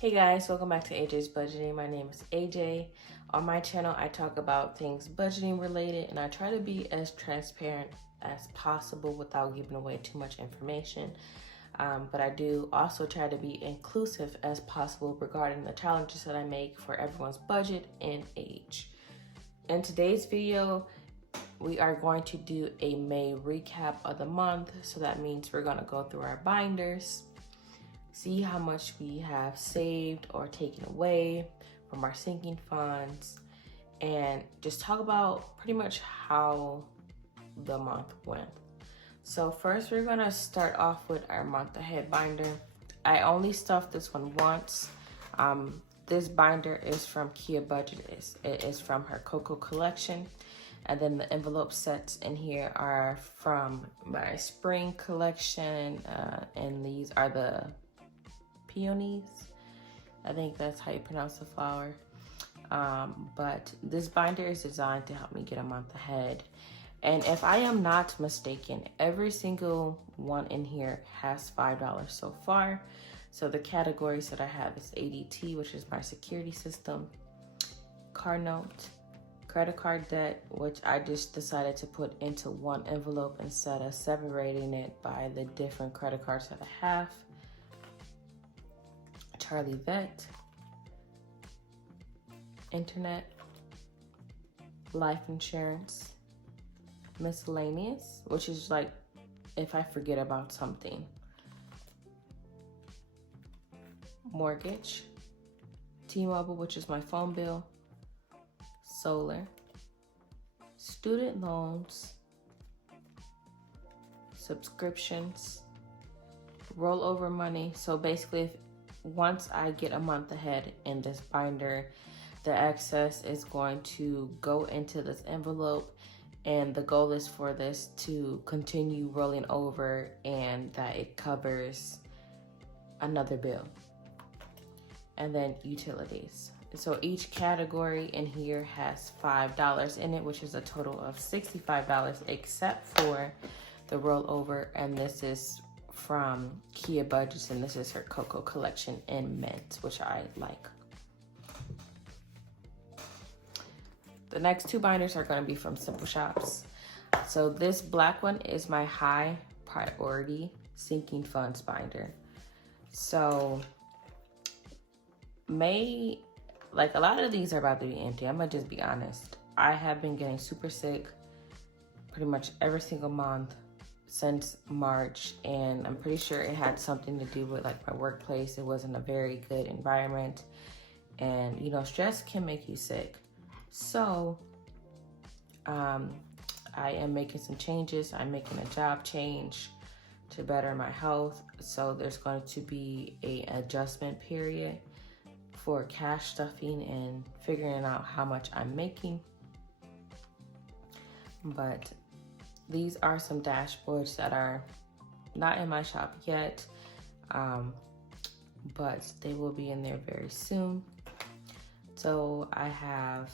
Hey guys, welcome back to AJ's Budgeting. My name is AJ. On my channel, I talk about things budgeting related and I try to be as transparent as possible without giving away too much information. But I do also try to be inclusive as possible regarding the challenges that I make for everyone's budget and age. In today's video, we are going to do a May recap of the month. So that means we're going to go through our binders, see how much we have saved or taken away from our sinking funds, and just talk about pretty much how the month went. So first we're gonna start off with our month ahead binder. I only stuffed this one once. This binder is from Kia Budget. It is from her Coco collection. And then the envelope sets in here are from my spring collection. And these are the peonies. I think that's how you pronounce the flower. But this binder is designed to help me get a month ahead. And if I am not mistaken, every single one in here has $5 so far. So the categories that I have is ADT, which is my security system, car note, credit card debt, which I just decided to put into one envelope instead of separating it by the different credit cards that I have, Charlie Vet, internet, life insurance, miscellaneous, which is like if I forget about something, mortgage, T-Mobile, which is my phone bill, solar, student loans, subscriptions, rollover money. So basically, once I get a month ahead in this binder, the excess is going to go into this envelope, and the goal is for this to continue rolling over and that it covers another bill. And then utilities. So each category in here has $5 in it, which is a total of $65 except for the rollover, and this is from Kia Budgets, and this is her Coco collection in mint, which I like. The next two binders are going to be from Simple Shops. So this black one is my high priority sinking funds binder. So like a lot of these are about to be empty. I'm gonna just be honest. I have been getting super sick pretty much every single month since March, and I'm pretty sure it had something to do with like my workplace. It wasn't a very good environment, and you know, stress can make you sick. So I am making some changes. I'm making a job change to better my health. So there's going to be an adjustment period for cash stuffing and figuring out how much I'm making. But these are some dashboards that are not in my shop yet, but they will be in there very soon. So I have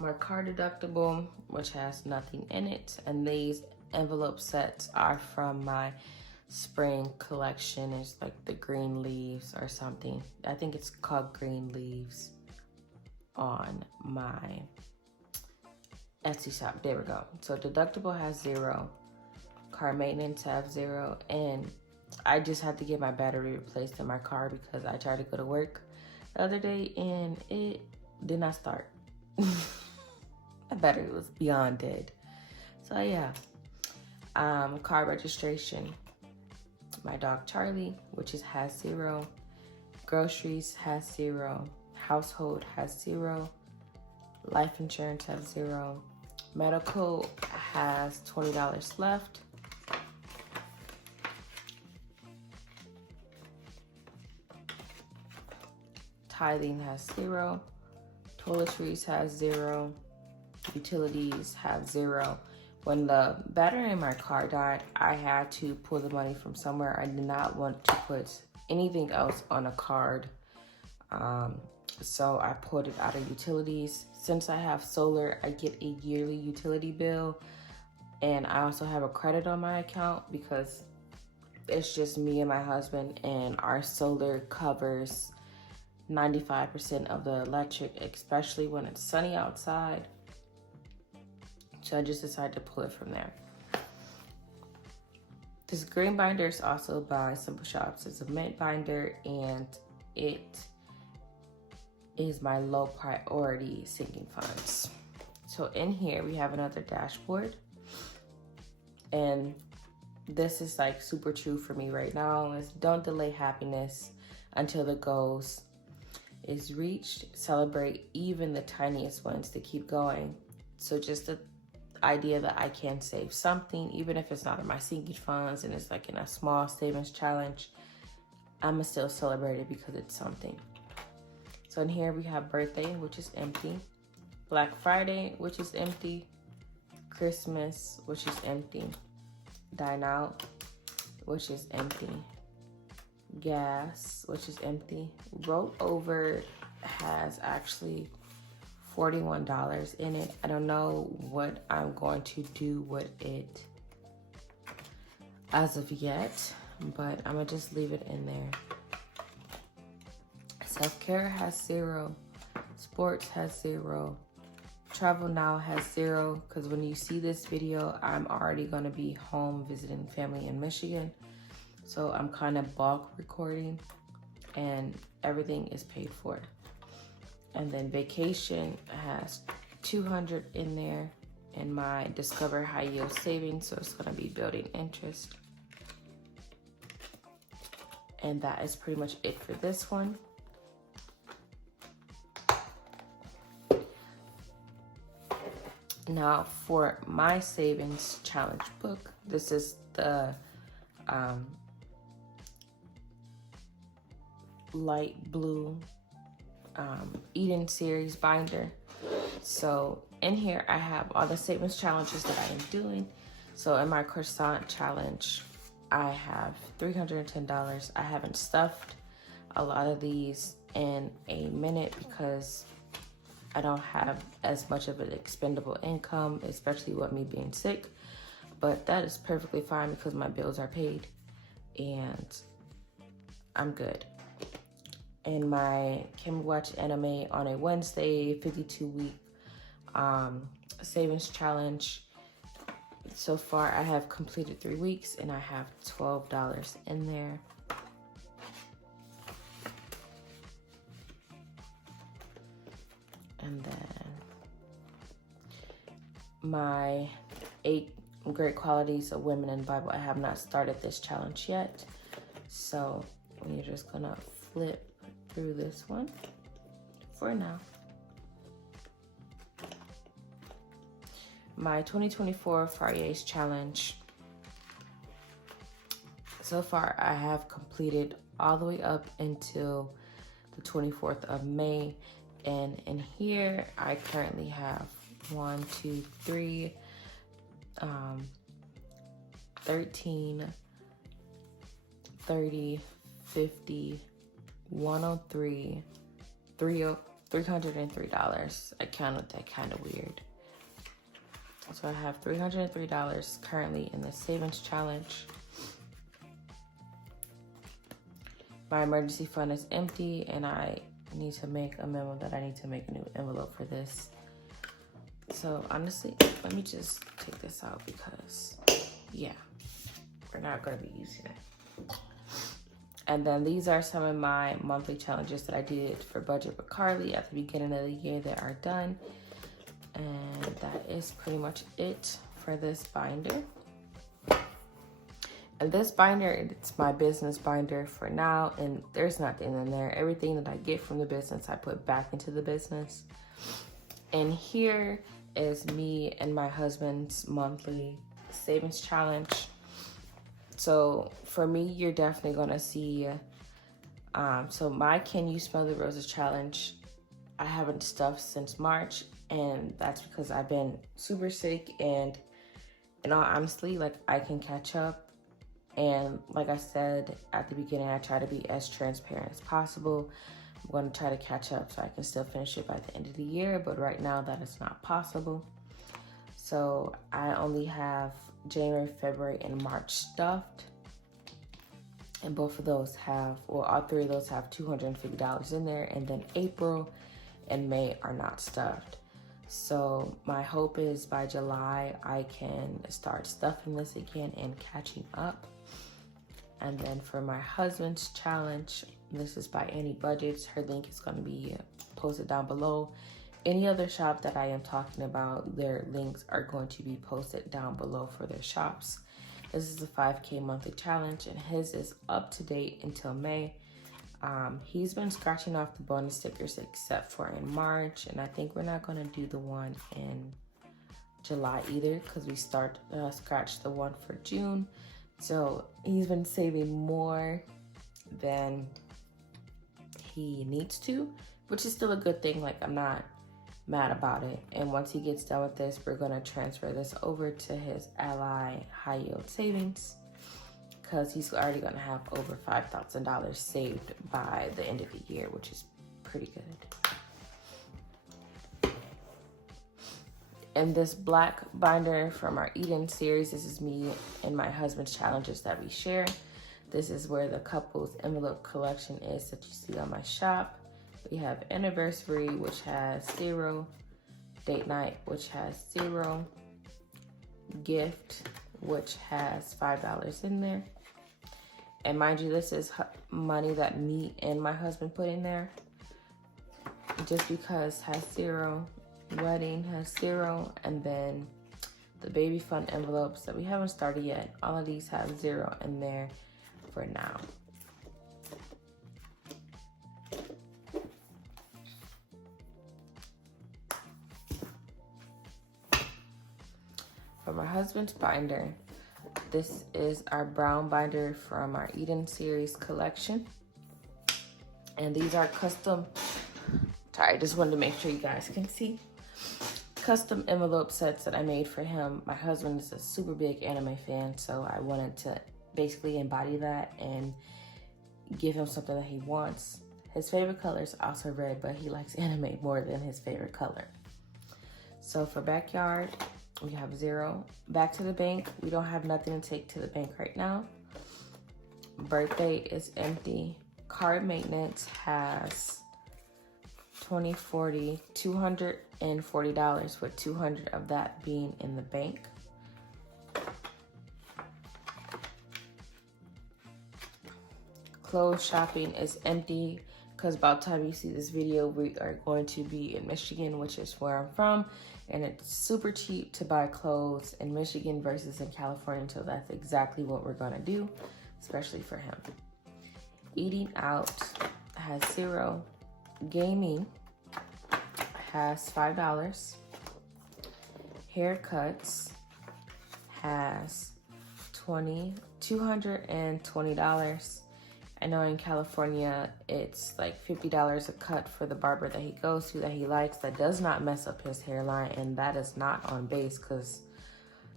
my car deductible, which has nothing in it, and these envelope sets are from my spring collection. It's like the green leaves or something. I think it's called green leaves on my Etsy shop. There we go. So deductible has 0, car maintenance have 0, and I just had to get my battery replaced in my car because I tried to go to work the other day and it did not start. My battery was beyond dead. So yeah, car registration, my dog Charlie, which has 0, groceries has 0, household has 0, life insurance has 0, medical has $20 left, tithing has 0, toiletries has 0, utilities have 0. When the battery in my car died, I had to pull the money from somewhere. I did not want to put anything else on a card. So I pulled it out of utilities. Since I have solar, I get a yearly utility bill. And I also have a credit on my account because it's just me and my husband, and our solar covers 95% of the electric, especially when it's sunny outside. So I just decided to pull it from there. This green binder is also by Simple Shops. It's a mint binder, and it is my low priority sinking funds. So in here we have another dashboard, and this is like super true for me right now. Is don't delay happiness until the goals is reached. Celebrate even the tiniest ones to keep going. So just the idea that I can save something, even if it's not in my sinking funds and it's like in a small savings challenge, I'ma still celebrate it because it's something. So in here we have birthday, which is empty, Black Friday, which is empty, Christmas, which is empty, dine out, which is empty, gas, which is empty. Roll over has actually $41 in it. I don't know what I'm going to do with it as of yet, but I'm gonna just leave it in there. Self-care has 0. Sports has 0. Travel now has 0, because when you see this video, I'm already gonna be home visiting family in Michigan. So I'm kind of bulk recording and everything is paid for. And then vacation has 200 in there in my Discover High Yield Savings. So it's gonna be building interest. And that is pretty much it for this one. Now for my savings challenge book, this is the light blue Eden series binder. So in here I have all the savings challenges that I am doing. So in my croissant challenge, I have $310. I haven't stuffed a lot of these in a minute because I don't have as much of an expendable income, especially with me being sick. But that is perfectly fine because my bills are paid and I'm good. In my Can We Watch Anime on a Wednesday 52-week savings challenge, so far I have completed 3 weeks and I have $12 in there. And then my 8 great qualities of women in the Bible. I have not started this challenge yet, so we're just gonna flip through this one for now. My 2024 Fridays challenge. So far, I have completed all the way up until the 24th of May. And in here, I currently have 1, 2, 3, 13, 30, 50, 103, $303. I counted that kind of weird. So I have $303 currently in the savings challenge. My emergency fund is empty and I need to make a memo that I need to make a new envelope for this. So honestly, let me just take this out because yeah, we're not gonna be using it. And then these are some of my monthly challenges that I did for Budget with Carly at the beginning of the year that are done. And that is pretty much it for this binder. And this binder, it's my business binder for now, and there's nothing in there. Everything that I get from the business, I put back into the business. And here is me and my husband's monthly savings challenge. So for me, you're definitely gonna see, so my Can You Smell the Roses challenge, I haven't stuffed since March, and that's because I've been super sick, and in all honesty, like I can catch up. And like I said at the beginning, I try to be as transparent as possible. I'm going to try to catch up so I can still finish it by the end of the year, but right now that is not possible. So I only have January, February, and March stuffed. And both of those have, well, all three of those have $250 in there. And then April and May are not stuffed. So my hope is by July, I can start stuffing this again and catching up. And then for my husband's challenge, this is by Any Budgets. Her link is going to be posted down below. Any other shop that I am talking about, their links are going to be posted down below for their shops. This is a 5K monthly challenge, and his is up to date until May. He's been scratching off the bonus stickers except for in March, and I think we're not going to do the one in July either because we scratched the one for June. So he's been saving more than he needs to, which is still a good thing. Like, I'm not mad about it. And once he gets done with this, we're going to transfer this over to his Ally high yield savings because he's already going to have over $5,000 saved by the end of the year, which is pretty good. And this black binder from our Eden series, this is me and my husband's challenges that we share. This is where the couple's envelope collection is that you see on my shop. We have anniversary, which has 0, date night, which has 0, gift, which has $5 in there. And mind you, this is money that me and my husband put in there. Just because has 0, wedding has 0, and then the baby fund envelopes that we haven't started yet, all of these have 0 in there for now. For my husband's binder, this is our brown binder from our Eden series collection. And these are custom, sorry, I just wanted to make sure you guys can see. Custom envelope sets that I made for him. My husband is a super big anime fan, so I wanted to basically embody that and give him something that he wants. His favorite color is also red, but he likes anime more than his favorite color. So for backyard, we have 0. Back to the bank, we don't have nothing to take to the bank right now. Birthday is empty. Card maintenance has $240, with $200 of that being in the bank. Clothes shopping is empty because by the time you see this video, we are going to be in Michigan, which is where I'm from. And it's super cheap to buy clothes in Michigan versus in California. So that's exactly what we're gonna do, especially for him. Eating out has 0. Gaming has $5. Haircuts has $220. I know in California, it's like $50 a cut for the barber that he goes to, that he likes, that does not mess up his hairline. And that is not on base because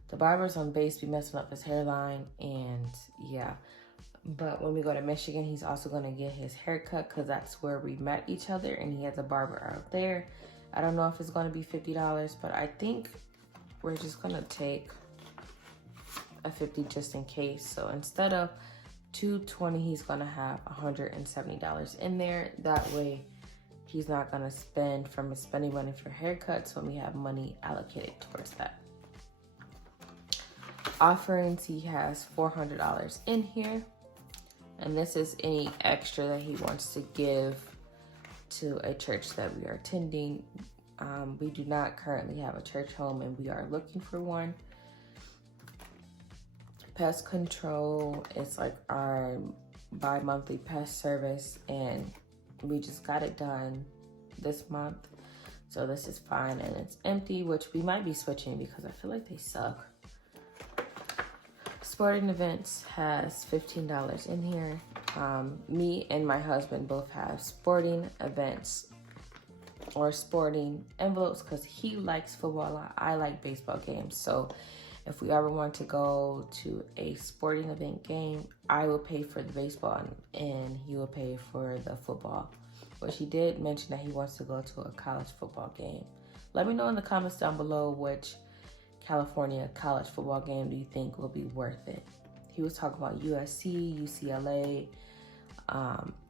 the barbers on base be messing up his hairline. And yeah, but when we go to Michigan, he's also going to get his haircut because that's where we met each other. And he has a barber out there. I don't know if it's going to be $50, but I think we're just going to take a $50 just in case. So instead of $220, he's gonna have $170 in there. That way he's not gonna spend from his spending money for haircuts when we have money allocated towards that. Offerings, he has $400 in here, and this is any extra that he wants to give to a church that we are attending. We do not currently have a church home, and we are looking for one. Pest control is like our bi-monthly pest service, and we just got it done this month. So this is fine, and it's empty, which we might be switching because I feel like they suck. Sporting events has $15 in here. Me and my husband both have sporting events or sporting envelopes because he likes football. I like baseball games. So if we ever want to go to a sporting event game, I will pay for the baseball and he will pay for the football. But he did mention that he wants to go to a college football game. Let me know in the comments down below which California college football game do you think will be worth it. he was talking about USC, UCLA,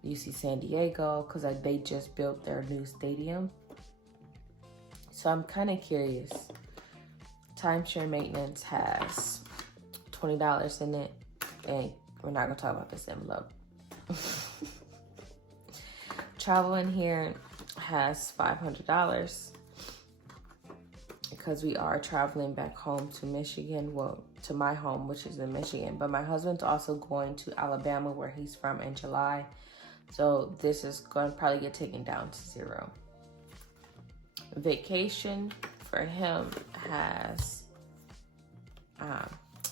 UC San Diego, because they just built their new stadium. So I'm kind of curious. Timeshare maintenance has $20 in it, and we're not gonna talk about this envelope. Travel in here has $500 because we are traveling back home to Michigan. Well, to my home, which is in Michigan, but my husband's also going to Alabama, where he's from, in July. So this is going to probably get taken down to $0. Vacation for him has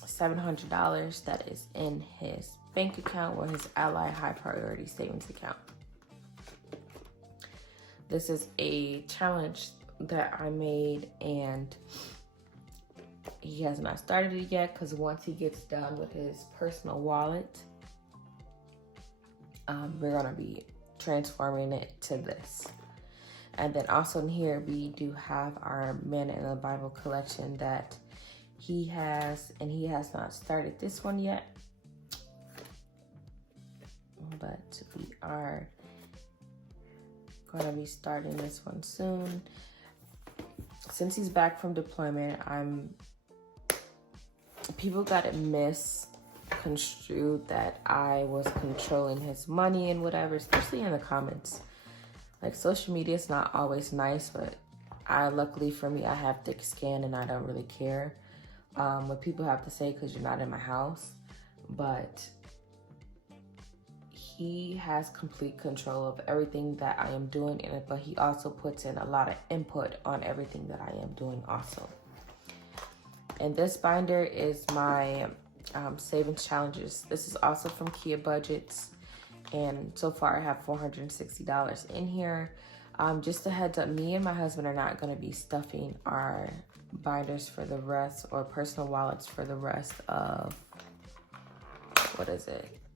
$700 that is in his bank account, or his Ally High Priority Savings account. This is a challenge that I made, and he has not started it yet, because once he gets done with his personal wallet, we're gonna be transforming it to this. And then also in here, we do have our Men in the Bible collection that he has, and he has not started this one yet, but we are gonna be starting this one soon. Since he's back from deployment, people got it misconstrued that I was controlling his money and whatever, especially in the comments. Like, social media is not always nice, but luckily for me, I have thick skin and I don't really care what people have to say, because you're not in my house. But he has complete control of everything that I am doing in it, but he also puts in a lot of input on everything that I am doing also. And this binder is my savings challenges. This is also from Kia Budgets, and so far I have $460 in here. Just a heads up, me and my husband are not going to be stuffing our binders for the rest, or personal wallets for the rest of,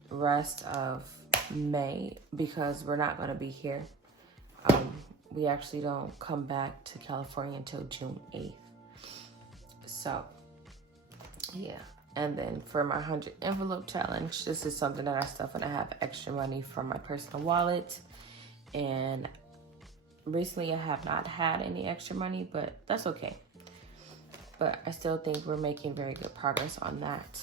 rest of May, because we're not going to be here. We actually don't come back to California until June 8th. So, yeah. And then for my 100 envelope challenge, this is something that I stuff when I have extra money from my personal wallet. And recently I have not had any extra money, but that's okay. But I still think we're making very good progress on that.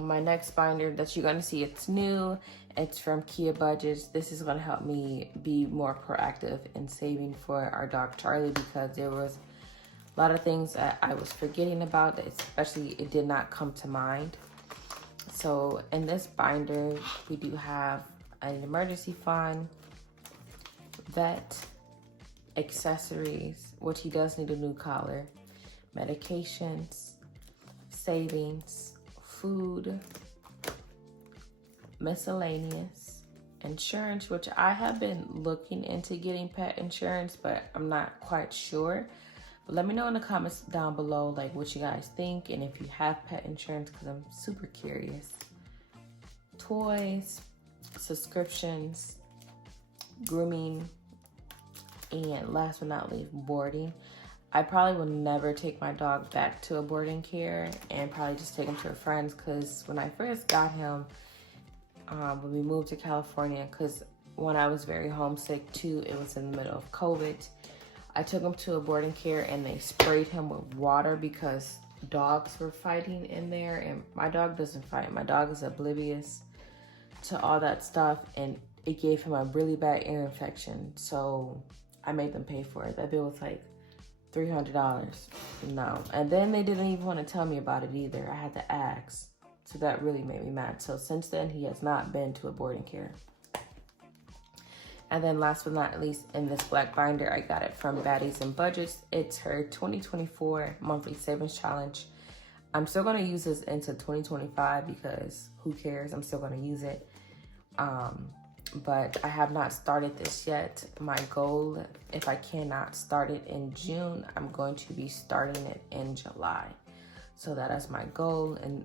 My next binder that you're going to see, it's new. It's from Kia Budgets. This is going to help me be more proactive in saving for our dog Charlie, because there was a lot of things that I was forgetting about, especially it did not come to mind. So in this binder, we do have an emergency fund, vet, accessories, which he does need a new collar, medications, savings, food, miscellaneous, insurance, which I have been looking into getting pet insurance, but I'm not quite sure. But let me know in the comments down below, like, what you guys think, and if you have pet insurance, because I'm super curious. Toys, subscriptions, grooming, and last but not least, boarding. I probably will never take my dog back to a boarding care, and probably just take him to a friend's, because when I first got him, when we moved to California, because when I was very homesick too, it was in the middle of COVID, I took him to a boarding care and they sprayed him with water because dogs were fighting in there, and my dog doesn't fight. My dog is oblivious to all that stuff, and it gave him a really bad ear infection, so I made them pay for it. That bill was like $300. No. And then they didn't even want to tell me about it either. I had to ask. So that really made me mad. So since then, he has not been to a boarding care. And then last but not least, in this black binder, I got it from Baddies and Budgets. It's her 2024 monthly savings challenge. I'm still going to use this into 2025 because who cares? I'm still going to use it. But I have not started this yet. My goal, if I cannot start it in June, I'm going to be starting it in July. So that is my goal, and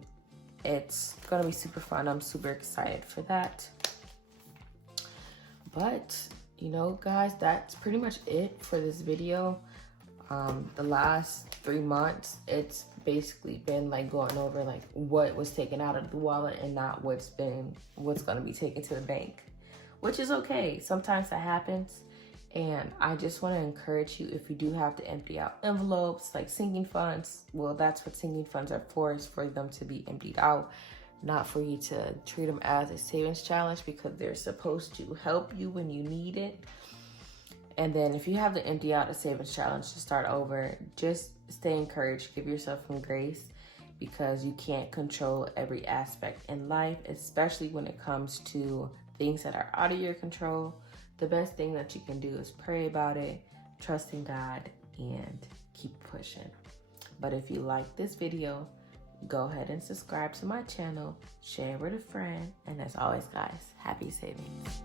it's going to be super fun. I'm super excited for that. But, you know, guys, that's pretty much it for this video. The last 3 months, it's basically been like going over like what was taken out of the wallet and not what's going to be taken to the bank, which is okay. Sometimes that happens. And I just want to encourage you, if you do have to empty out envelopes, like sinking funds, well, that's what sinking funds are for, is for them to be emptied out, not for you to treat them as a savings challenge, because they're supposed to help you when you need it. And then if you have to empty out a savings challenge to start over, just stay encouraged, give yourself some grace, because you can't control every aspect in life, especially when it comes to things that are out of your control. The best thing that you can do is pray about it, trust in God, and keep pushing. But if you like this video, go ahead and subscribe to my channel, share with a friend, and as always, guys, happy savings.